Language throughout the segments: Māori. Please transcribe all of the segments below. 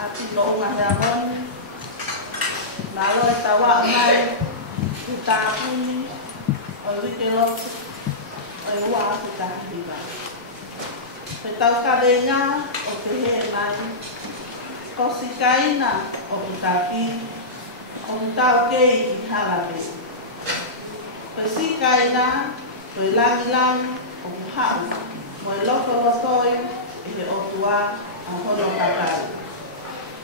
ati lo ngahamon nalo tawa mai kita pun oi kelo oi wa kita diba petau kalenga o te he mai kosikaina o taki o tau ke i halabe kosikaina oi lang o hau mo loko lotoi e o tua a hono kakari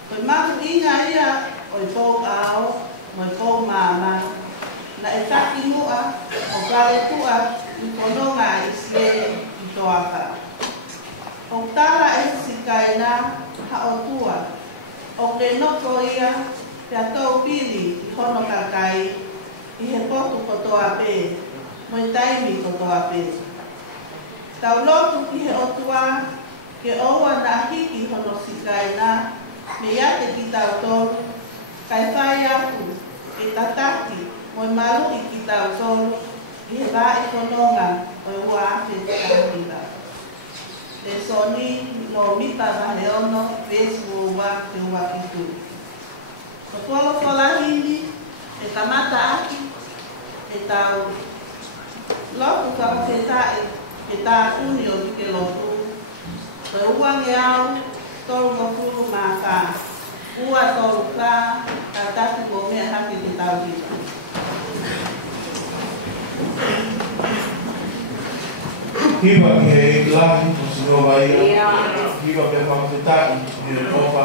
oi maku inga ia oi pō ao moi pō mama na e taki mua o gale tua i kononga i se i toaka o tara e sikaina ha o tua o ke noko ia te atou pili i hono kakai i he potu kotoa pē moi taimi kotoa pē tau lotu ki he o tua ke oua na hiki hono sikaina me ia te ki tau tolu kai whai aku e tataki moi malu i ki tau tolu i he wā e kononga o e ua ake te kahira. Te soni no mita mahe ono vesu wa te ua ki tu. Ko polo pola hindi e tamata aki e tau loku whakawhetae e tā kuni o ke loku. Ko e ua nge au tolu no kuru mā kā. Ua tolu kā ka tatu ko mea haki te tau hita. Hiva ke lahi o sino vai. Hiva pe whakawhetai i re kopa.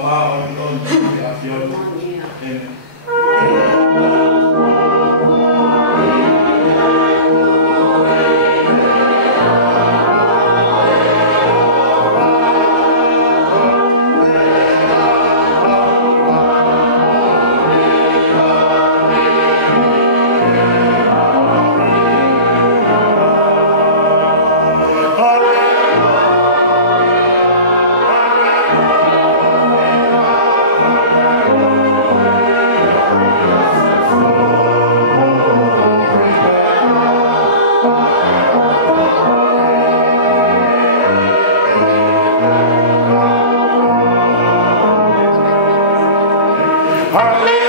ma o non di afion. Amen.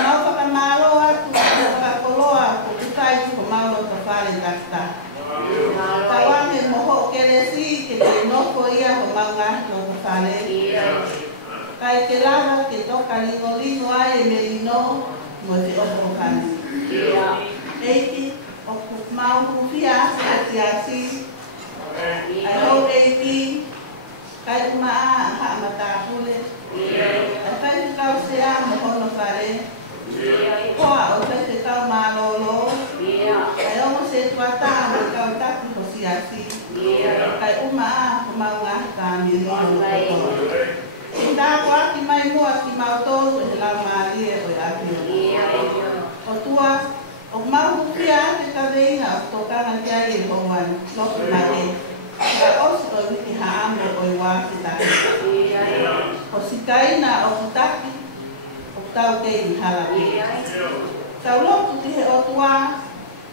Mau pakai malu, whakalingolingo ai e merino mo te opo kani. Eiti, o mau hufia se ati ai ho eiti, kai umaa ha matapule. Ai kai te kau sea mo hono whare. Koa o kai te kau malolo. Ai ongo se tuata mo kau taki ho si ati. Kai umaa ko mau ngā ka merino no koto. Inda ko aki mai mua ki mau tolu e lau maalie o e aki o tua, o mau hupia te kaweinga o tokanga te ai e hoan, loki mai e. Ka osi o wiki haamo o i wā te tahi. O si kaina o kutaki, o tau te i halaki. Tau lotu te he o tua,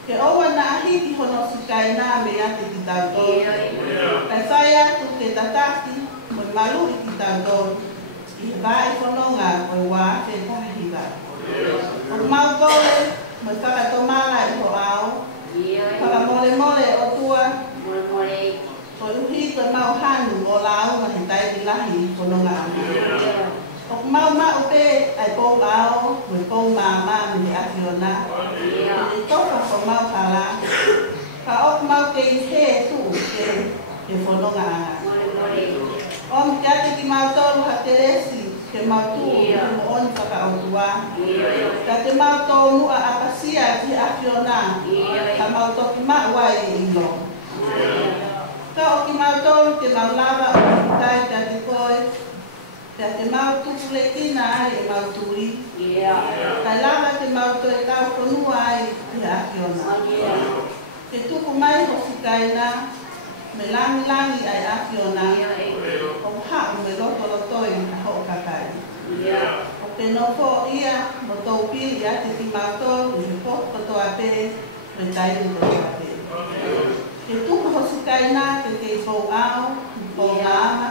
ke oua na ahiki hono si kaina me ate ki tau tolu. Kai whai atu te tataki, mo i malu i ki tau tolu. I he vai whanonga o i wā te tahiwa. O mau kore, mo i whakatomala i ho ao. Whakamole mole o tua. O uhi ko mau hanu o lau ma he taiti lahi i whanonga ama. O mau mau pe ai pō ao, mo i pō māma me he aki o nā. I toka ko mau kala. Ka o mau ke i he tu ke whanonga anga. O mi ate ki mau tolu ha teresi, ke mau tu mo oni whakaotua. Ka te mau tolu mua apasia ki aki o nā, ka mau toki mawai i ilo. Ka o ki mau tolu te mau lava o ki tai ka te koe, ka te mau tupu le kina ai e mau turi. Ka lava te mau to e kau konua ai ki aki o nā. Ke tupu mai ho si kaina, me langi ai aki o nā. O hau me loto i ho kakai. O te nofo ia mo tau pili ate ki mātou i he poko toa pe me tairu toa pe. Ke tuku hosi kaina te te pō ao, pō ngāma.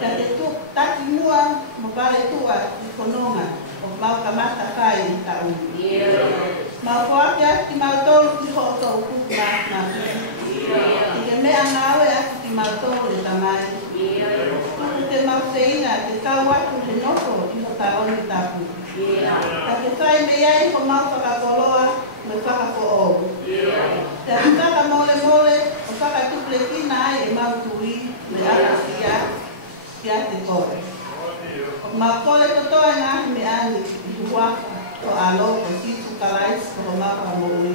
Ka te tuku taki mua mo pare tua i kononga o mau kamata kai i ta umi. Mau poake ati ki mātou ki ho tau kuku nā I ke mea ngāwe ati ki mātou le tamai. Tuku te mauseina te tau atu he noko I ho taoni tapu. Ka te whai me iai ho mau whakakoloa me whakakoou. Te whaka mole o whakatuple kina ai e mau tui me akasia ki ate kore. O mau kole totoa ngahi me ani I huaka o alo o situ kalais ko ho mau kamoi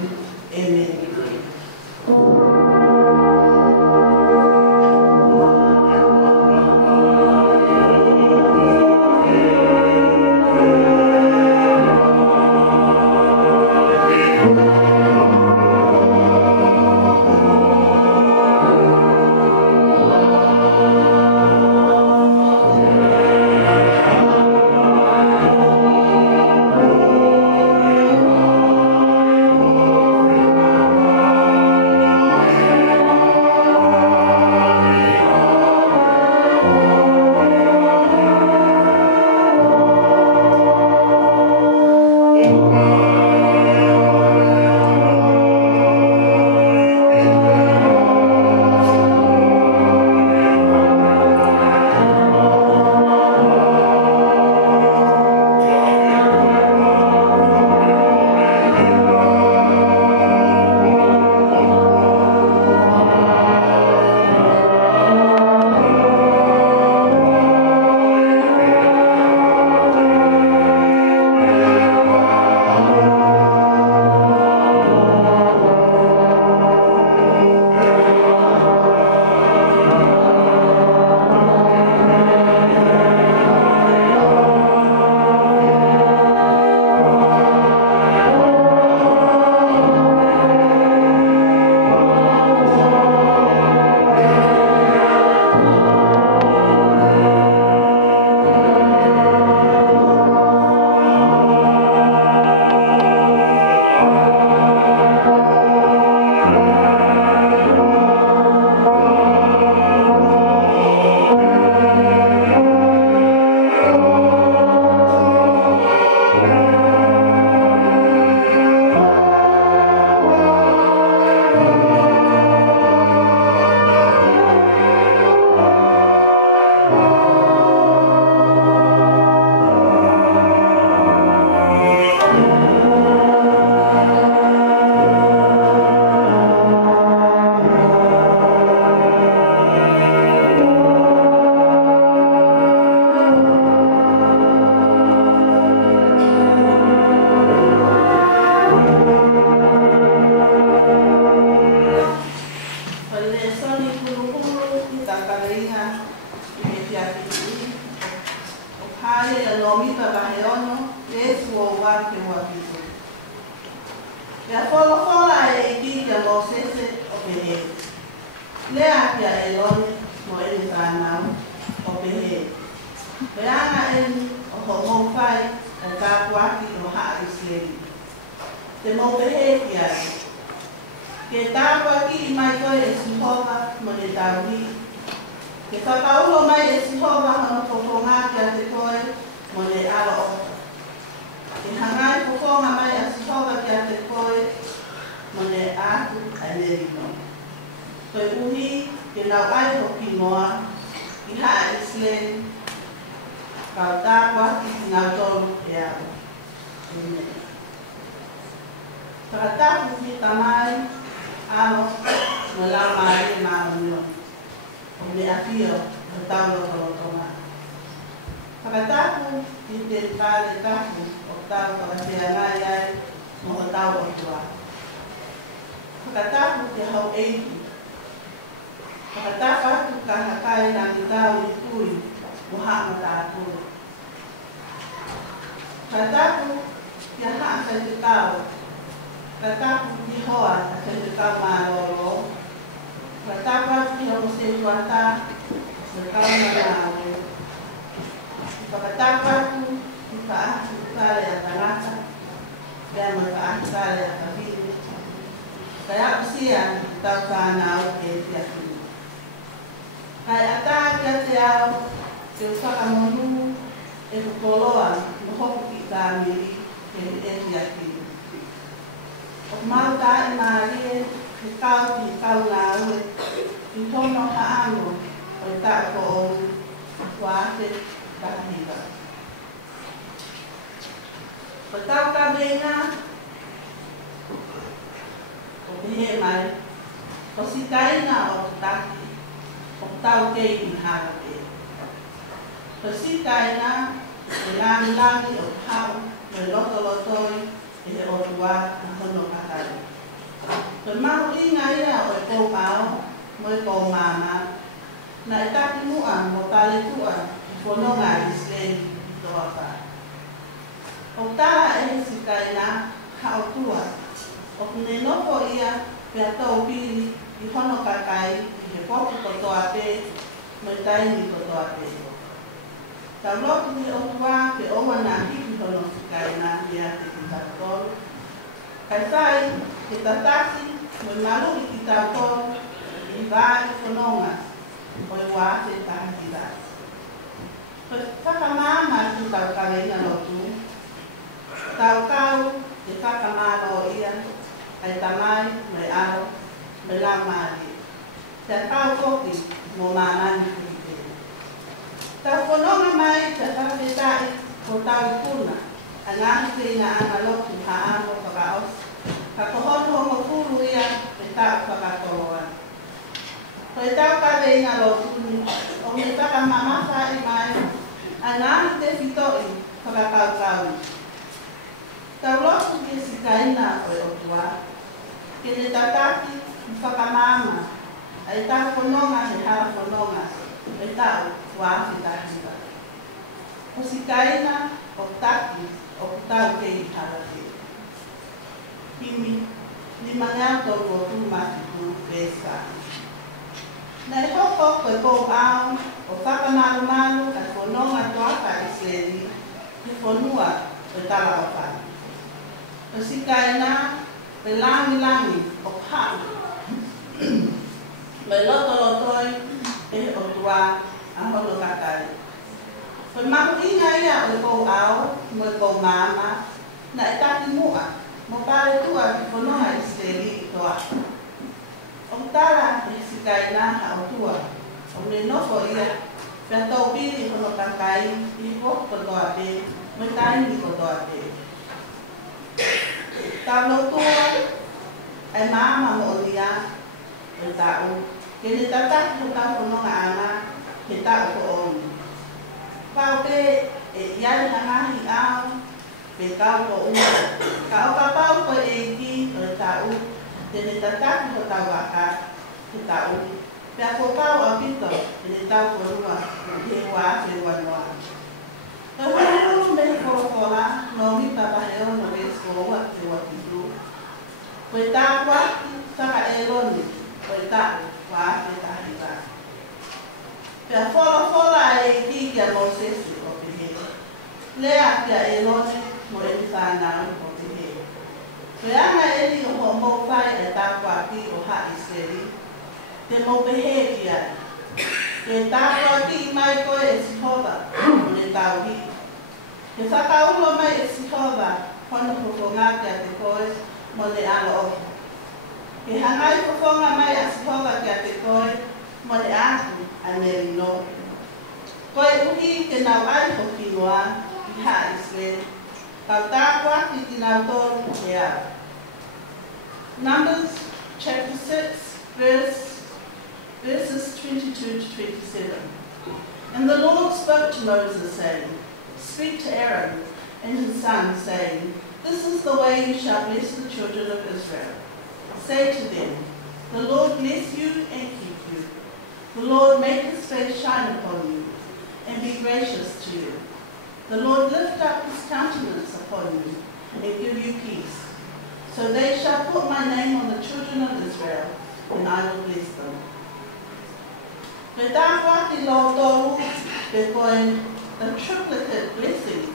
e meni. ke ua pito. Ia wholofola e ki kia mo sese o pehe. Lea kia e loni mo e ni tānau o pehe. Peanga e o ho mou whai e kā kuaki o haa i sieri. Te mo pehe kia e. Ke tā kuaki i mai koe e sihova mo ne tāui. Ke whakaulo mai e sihova hono poponga kia te koe mo ne alo oka. Ke hangai poponga mai a sihova kia te koe mo ne atu a nerino. Koe uhi ke nau ai hoki moa i haa i sieri. Kau tā kuaki ki ngau tolu e au. Amen. Takataku ki tamai alo no lau maari maonio. O me apio o tau lotonga. Takataku ki te tāle taku o tau kakatea ngai ai mo o tau o tua. Takataku ki hau eiki. Takataku ka hakai na ki tau i kui mo hama tātui. Takataku ki haa sa te tau. Takataku ki hoa a sa te tau māroro. Takataku ki hau se tuata se tau marao. Takataku ki whaaku kare a tangata. Kea mai whaaku kare a kawiri. Kai aku sia ki tau whanau ke whiakini. Kai ata ki a te ao te whakamonu e kukoloa no hoku ki tāmiri ke e whiakini. O mau tā e mārie ke kau ki kau ngā ue ki tono haano o e tā ko oru wāte kahiwa. O tau ka venga o pehe mai o si taina o taki o tau kei i harake. O si taina e langi o hau me lotolotoi e he otua na hono kakari. O mahu inga ia o e kou ao mo e kou mama na e taki mua mo tale tua i whanonga i sleni i toa wha. O tala e he si taina hao tua o kune noko ia pia tau pili i hono kakai i he poku kotoa pe mo i taini kotoa pe. Tau loku ni o tua pe owa na hiki hono si kaina ia te ki tatolu. Kai sai ke tataki mo i malu i ki tatolu i vāi whanonga o i wāte tahi rā. Ko whakamāma ki tau kareina lotu. Tau kau e whakamāro ia ai tamai, mai aro, mai lau maari. Te kau koki mo mānani kuri. Tau whanonga mai te whakawhetai ko tau kuna, a ngāhi whina ana lotu haano whakaos, ka kohono o mokuru ia e tau whakatoloa. Ko e tau kareina lotu ni, o me whakamamasa i mai, a ngāhi te whitoi whakakau. Tau lotu ki si kaina o e otua, ke ne tataki whakamama, ai tau whanonga he hara whanonga, ai tau wāwhi tahiwa. O si kaina o taki o tau kei hara te. Kimi, ni mangau tau o tūmati tū pēsa. Nei hoko koe kou au, o whakamaru ai whanonga toaka i sleni, ki whanua o tala o whani. O si kaina, me langi o pau. Me lotolotoi e o tua a hono kakari. Koe mahu inga ia o kou au, mo e kou mama, na e taki mua, mo pare tua ki whanonga i steli i toa. O tara e si kaina a o tua, o me nofo ia, pia tau piri hono kakai, i poku kotoa pe, mo i taini kotoa pe. Tau lotua, ai mama mo o lia, e tau. Ke ne tataki ko tau whanonga ana, ke tau ko oni. Pau pe, e iai hangahi au, pe kau ko ua. Ka o ka pau ko e ki o e tau, ke ne tataki ko tau waka, ke tau. Pea ko pau a pito, ke ne tau ko rua, ke ua se ua noa. Ka hulu me he korokola, no mi papaheo no eskoa te wakitu. Koe tā waki taka e loni, koe tā waki tahira. Pea whora e ki kia Mosesi o te he. Lea kia e loni mo e whanau o te he. Koe anga e li o mo whai e tā waki o ha i seri. Te mo pehe kia. Koe tā waki mai koe e sihova o le tau hi. Ke whakaulo mai e sihova hono kukonga kia te koe mo le alo oki. Ke hangai kukonga mai a sihova kia te koe mo le aku a meri no. Koe uhi ke nau ai hoki noa i ha Israel. Kau tā waki ki nau tōru e au. Numbers chapter 6 verses 22 to 27. And the Lord spoke to Moses, saying, Speak to Aaron and his sons, saying, This is the way you shall bless the children of Israel. Say to them, The Lord bless you and keep you. The Lord make his face shine upon you and be gracious to you. The Lord lift up his countenance upon you and give you peace. So they shall put my name on the children of Israel, and I will bless them. Koe tā whaki lo tōru, te koe the triplicate blessing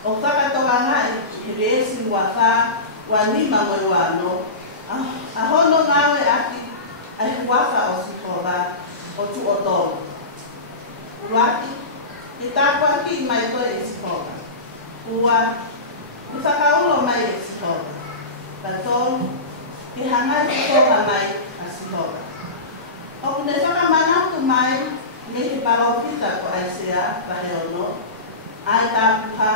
o whakatoka ngai he reesi wa wha wa nima moi wano. A hono ngawe aki a he waka o sikowa o tu o tōru. Waki, he tā whaki mai koe e sikowa. Ua, he whakaulo mai e sikowa. Pa tōru, he hangai sikowa mai a sikowa. O ne whakamanatu mai, ne he parokita ko Aisea Waheono, ai tāpuha,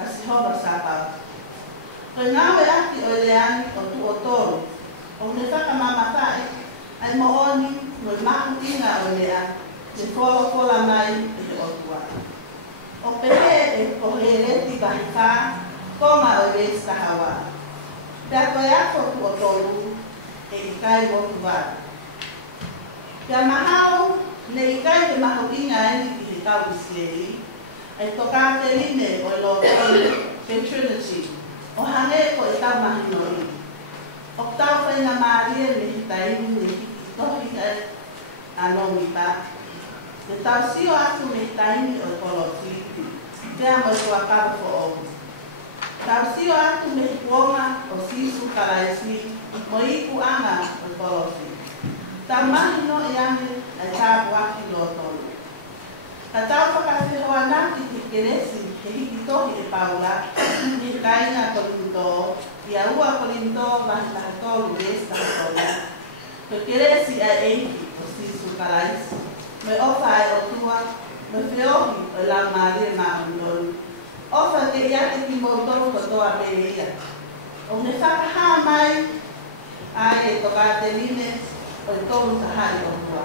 a sihova sāpau. Koe ngāwe aki o leani o tu o tōru, o ne whakamamatai, ai mooni no mahu inga o lea, te wholokola mai e te otua. O pehe e kohe reti wahi whā, koma o reis kahawa. Pea koe ako tu o tōru, e i kai motu wā. Pea mahau, ne i kai te mahu inga eni ki he tau Israeli, e toka te line o lo tōru pe Trinity, o hange ko e tau mahi no i. O tau whainga Maria me he tainu ne hiki tohi e anomi pa. Te tau sio atu me he tainu o koloti, pea mo i kua kawa fo omu. Tau sio atu me he kuonga o sisu karaisi, mo iku anga o koloti. Tau mahi no e ane ai tāpu aki lo tonu. Ka tau whakawhihoa naki te keresi he hiki tohi e paula, ni kainga kolimto, ia ua kolimto wahi taha tolu res taha tolu. Ko keresi ai eiki o sisu karaisi, me ofa ai o tua, me whiohi o lau maria maa undonu. Ofa te iate ki moutou kotoa me ia. O ne whakaha mai, ai e toka te line, o i tōru tahari o tua.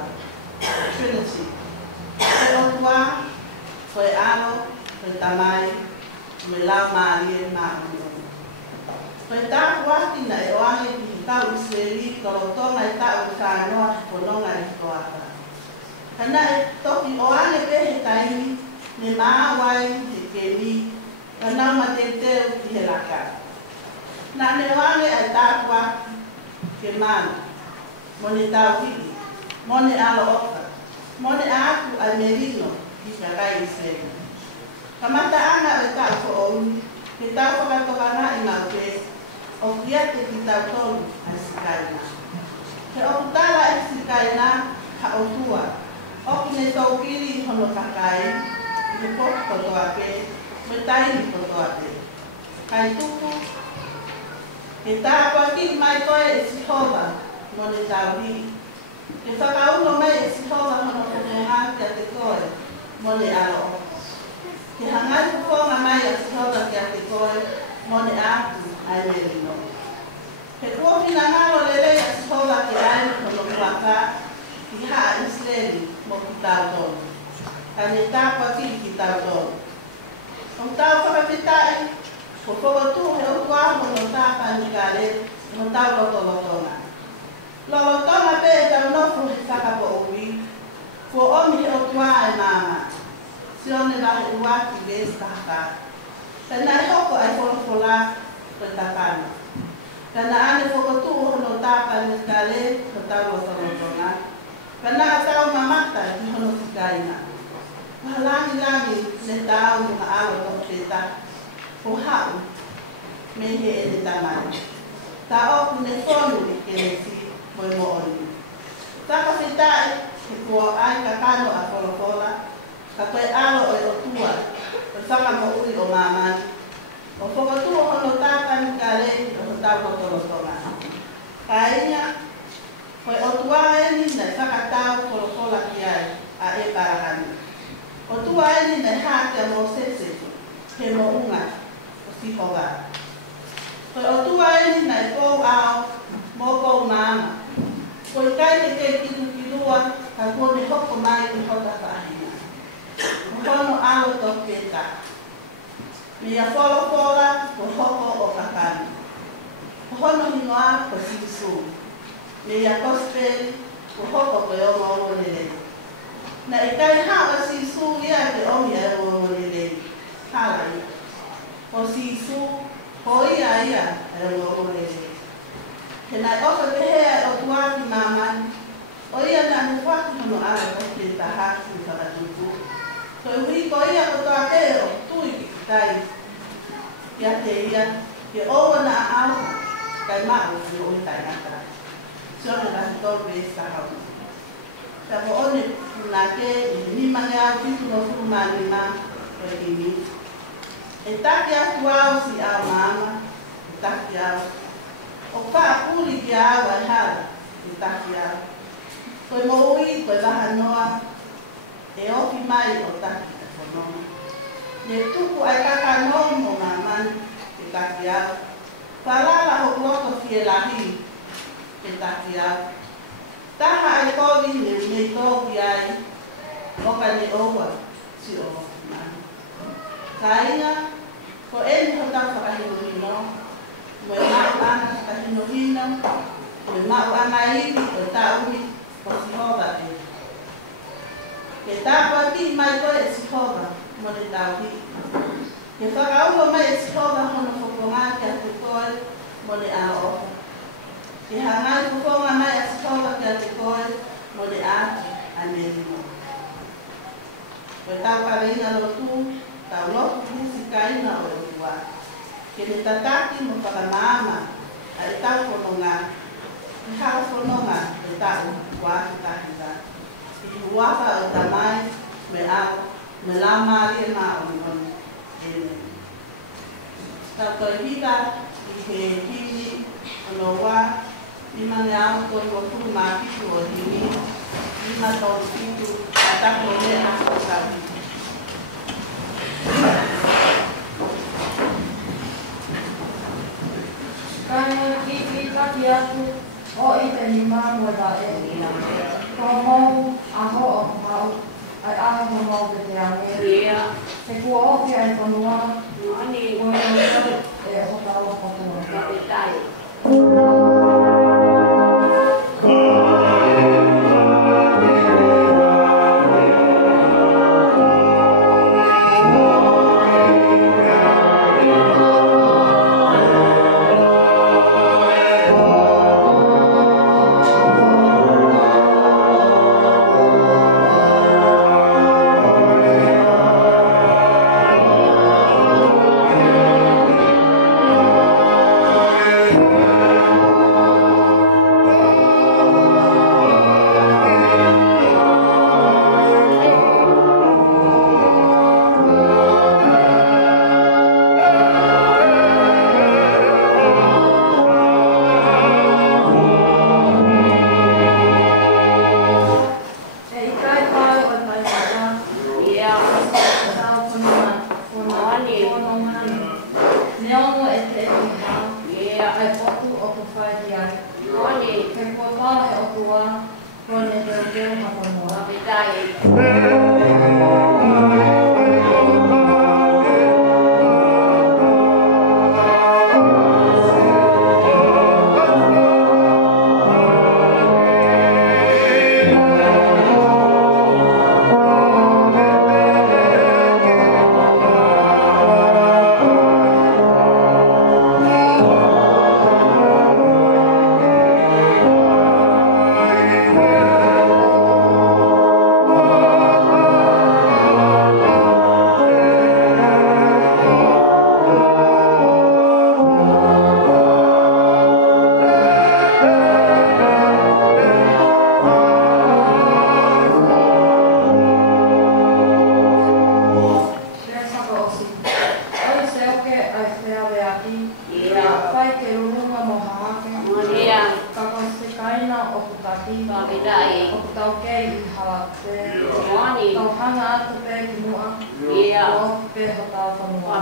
Trinity. Koe o tua, koe alo, koe tamai, me lau maria maa undonu. Koe tāku aki na e oange ki hi tau Israeli, toro tonga e tau whānoa whanonga i toaka. Kana e toki oange pe he taimi, ne maa wai he kemi, kana ma te teo ki he laka. Na ne oange ai tāku aki, ke mana, mo ne tau hiki, mo ne alo oka, mo ne aku ai merino ki ka kai Israeli. Kamata anga o tau ko ouni, ke tau whakatoka na i mau pe, o kiate ki tau tonu ai sikaina. Ke o kutala ai sikaina, ka o tua, o ki ne tau pili hono kakai, ke poki kotoa pe, me taini kotoa pe. Kai tuku, ke tāpua ki mai koe e sihova, mo ne tau hi. Ke whakauno mai e sihova hono kotoha kia te koe, mo ne alo o. Ke hangai kukonga mai a sihova kia te koe, mo ne aku ai merino. Ke kuohina ngaro lele a sihova ke ai hono kuaka, ki haa Israeli mo ki tau tonu. Ka ne tāpua ki tau tonu. O tau whakapitai, ko whakatu he utua hono tāpa ni kare, mo tau lotolotonga. Lolotonga pe e tau nofu he whakapo ui, ko omi he utua e mama. sione la uaki besta ka. Kana hoko ai fola petakana. Kana ane fokotu hono tapa ni kale hotawa tolonga. Kana tau mamata ni hono tikaina. Mahalangi ne tau na alo to peta. O hau me he e tamani. Ta o ne fonu ke ne si moi mo oni. Ta ka fitai ko ai ka kano a fola. Ka koe alo o o tua. O saka mo uri o mamani. O fokotu hono tapa ni kale hotawa tolonga. Kainya koe o tua e ni na saka tau fola ki ai a e parakani. O tua e ni na hake mo sese he mo unga o si hoga. Koe o tua e ni na kou ao mo kou mama. Koe kai te kilua ka kone hoko mai i hota whaahina. O hono alo to peta. Mea fola ko hoko o kakani. O hono hinoa ko sisu. Mea kospeli ko hoko ko o mo lele. Na ikai hawa sisu ia te omi e o lele. Hala ia. O sisu ko ia e o lele. He nai oka ke hea o tuaki mamani. O ia na nuwaki hono ala o ke tahaki i whakatutu. So hui ko ia ko toa te o tui ki kai. Kia te ia, ke owa na au, kai mao ki o i tai nata. Sione la si tolu e sa hau. Ka po one na ke ni mange au titu no furu mani ma o i mi. E taki atu au si au mama, e taki au. O paa puli ki au ai hala, e taki au. Koe moui, koe waha noa, e oki mai o taki e whanoma. Ne tuku ai kaka noa mo mamani, e taki au. Parala ho kuoto fie lahi, e taki au. Taha ai kovi ne mei toki ai, oka ne oua, si o mani. Ka inga, ko eni ho tau whakahino hino, mo e mau ana whakahino hino, mo e mau ana iwi o taumi, o si hoba e. Ke tāpua ti mai koe e si hoba, mo le tau hi. Ke whakauho mai e si hoba hono whakonga ki a te koe, mo le a ofa. Ke hangai whakonga mai e si hoba ki a te koe, mo le a a nerimo. Koe tau kareina lo tu, tau loku husi kaina o e tua. Ke ne tataki mo whakamama, a e tau whanonga. Ke hao whanonga e tau wāki tahita. Ki huafa o tamai, me au, me la maari e maa o ngoni. Ka koe hika i he hini o no wā, lima ne au koe o kuru maa kitu o hini, lima tau kitu a tako lea o kawi. Kaya kipi taki aku o i te lima mo da e ina. Ko mou aho o hau ai aho ko mou te ane. Te kua oki ai konua ko e hotau o kotua. osi. Oi se oke ai whea we aki. Pai ke urunga mo hahake. Ka koe se kaina o kutaki. O kutau kei I hawa te. Tau hanga atu pe ki mua. O pe hotau whanua.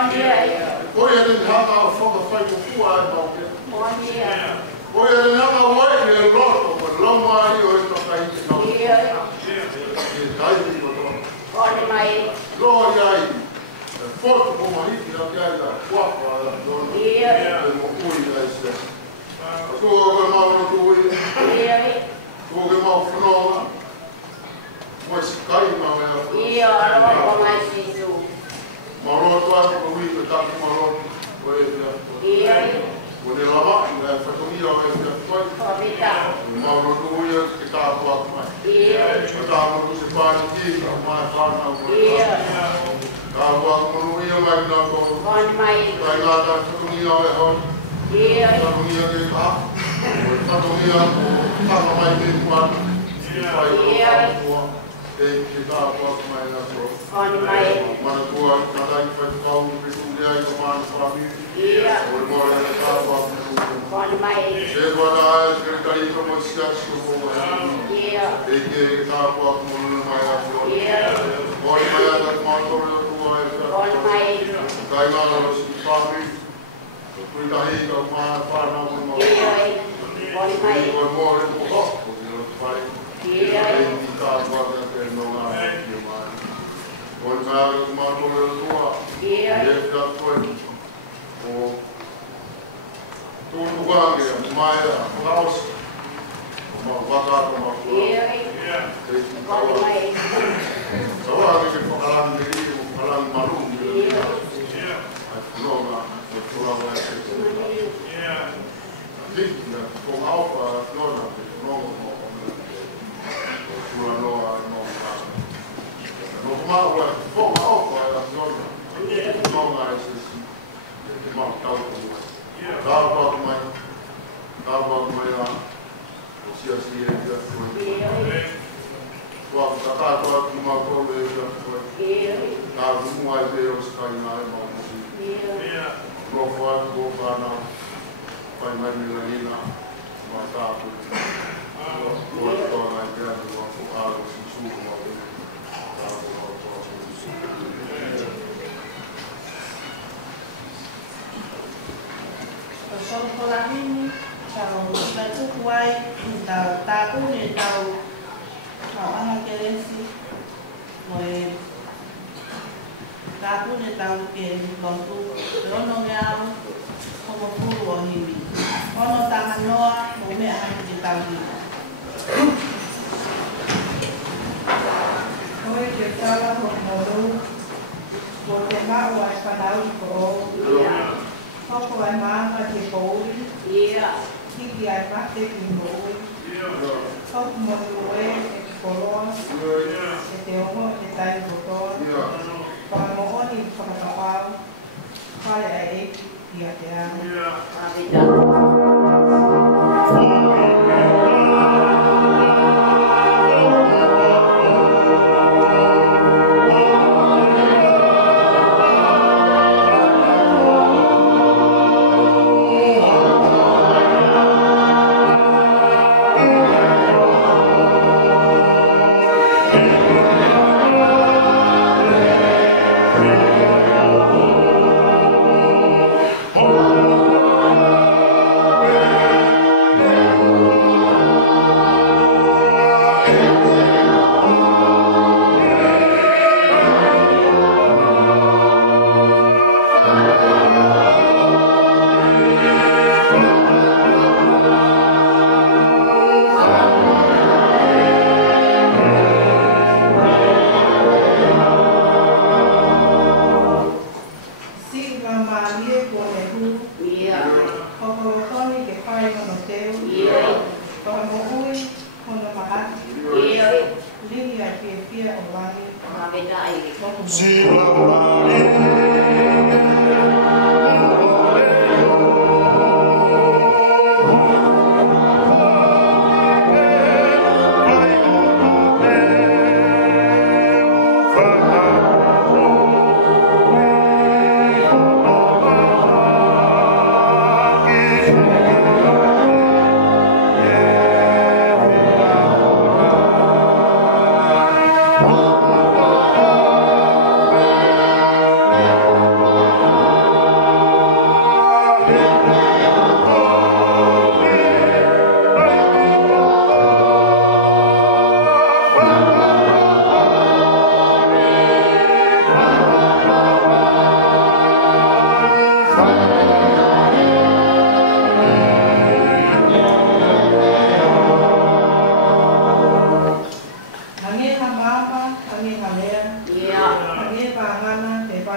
Oi ele hanga o fogo fai o fua e mau ke. Oi ele hanga o e le roto o loma i o e toka i te nau. Kai ni o to. Gloria ai. Foto ko mai ki na kai da kuapa da dona. E mo ui da ese. Tu o mau no tu i. Tu o mau fnoa. Mo si kai mau e. Maroto a ko wi ko ta maroto ko e ya ko ne lava na fa to mi o e ko maroto wi ke ta ko ma ko ta mo se pa ni ko ma fa na ko ka wa ko wi o ma na ko ka la ta to mi o e ho ta mi o ke ta to mi o ko ta ma mai ni ko pa e ke ta ko ma na ko mana tua nada que faz kau betul ai ko man suami o mora na ka ko se bora secretary ko mo sia ko e ke ka ko mo na mai a ko mai a ko mo to tua kai na no suami ko ta hi ko ma pa na mo ko mora ko ko pai e ka ko na no na o nāra ku mātore tua, e whia koe, o tōku wānge, a maera, a raos, o mā wakato mā kua, e ki kawa. Sa wānge ke whakarangi me ri, o whakarangi marungi, ai whanonga, e tura wai se te. Hiki, ko maupa, nona, ke whanonga mō omena, o tura noa, noa. No mau e fo mau e la zona. No mai se si mau tau ko. Ka mai la. O sia si e ja ko. Wa ka ko mau ko e ja ko. Ka mu ai te o ska ina e mau si. No fa na. Pai mai ni la ina. Ma ta ko. Ko na ja ko a ko si su mo. Son con la mini, tao la tu kuai, tao ta ku ni tao ana kerensi, moi ta ku ni tao ke long tu, pero no me amo como puro o ni mi. Ono ta manoa, mo me han ki tao ni. Oi ke tala mo moru, ko te ma o espanau ko. Koko ai manga te kouri. Hiki ai mate ki ngoi. Koko mo ue e koroa. E te ongo e tai kotoa. Kona mo oni whakakapau. Whare ai e ki a te ana.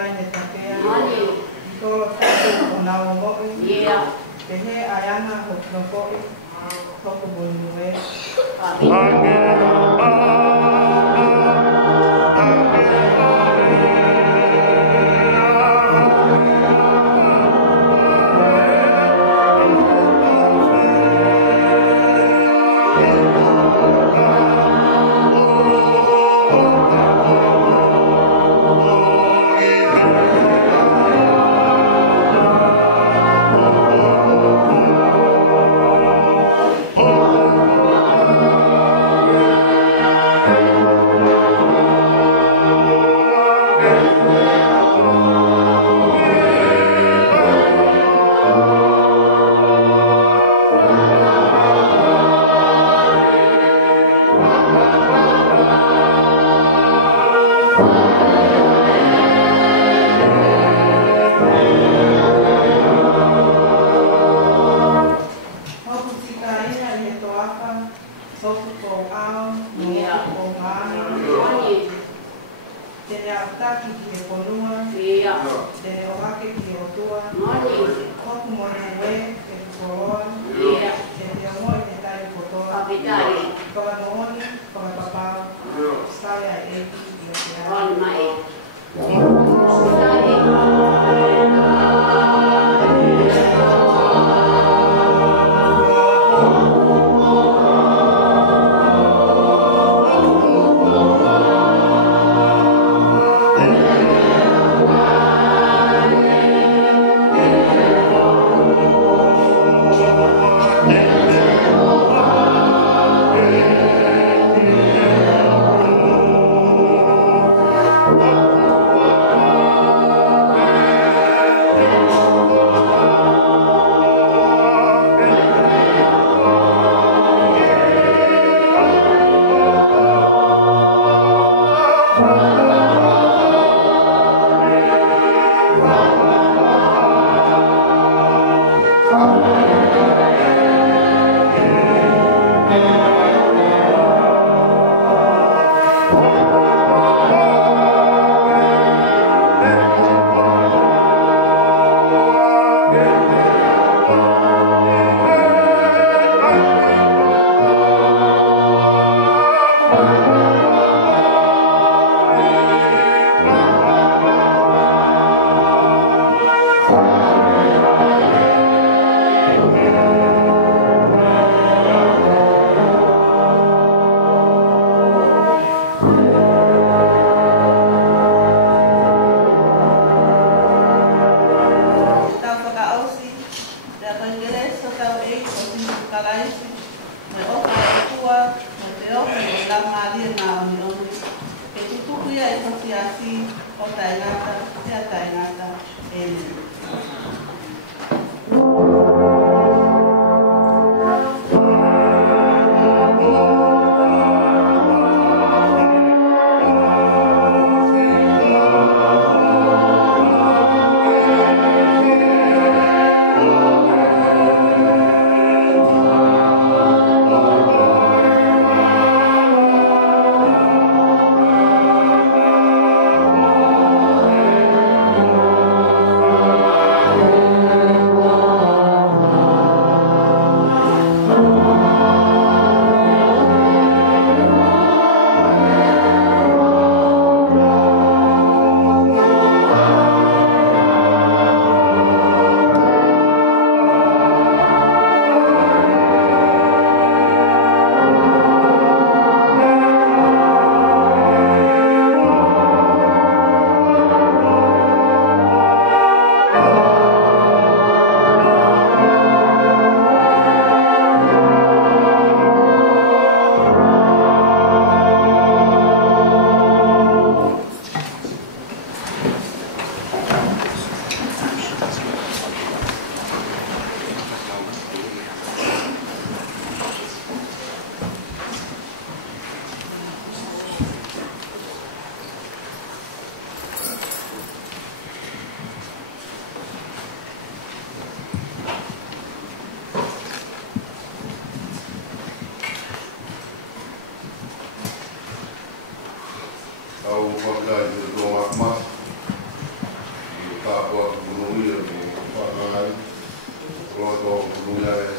ai ne takea. Tolo tātou o nā o mo'i. Te he aiana ho tnokoi. Toko bonu e.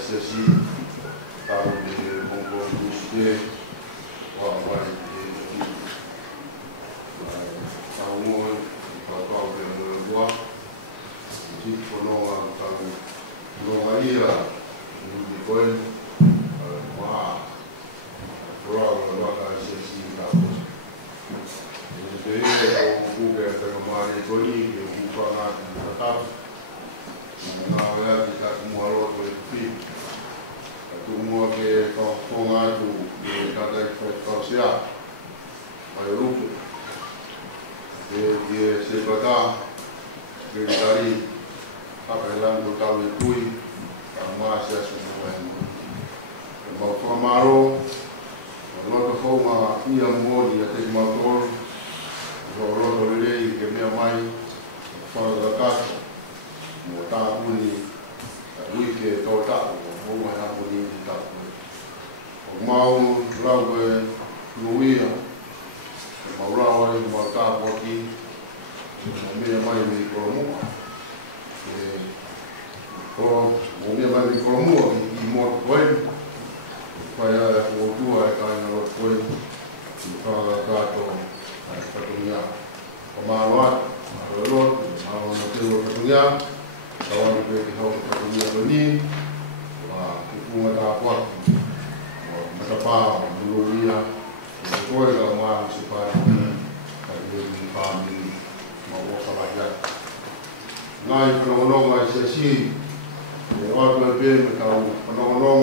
sesi tau de bongo kuste wa wai de tau mo tau de boa di kono tau no ia di koen wa wa ka sesi tau de o buke te mari koni ke buka na tau na wea ki ka kumaro to e pi tu mua ke ka fonga tu ke ka dai ka sia mai rupu ke se bata ke dari apa elang tu tau e kui ka ma sia su mo e mo ko maro no to fonga ia mo di te motor ro ro le ke me mai fa da ka mo ta uni wike to ta mo mo na uni ta o mau lawe luia mo lawe mo ta po ki me mai mi ko mo ko mo me mai mi ko mo i mo ko pa ya o tu ai ka no ko ka ka to ai ka to nia o ma lo lo ma no te lo to nia kawan ke hau dunia ini hubungan apa betapa dunia boleh lama supaya kami pahami mau sahaja ngai penolong ngai sesi orang lebih tahu penolong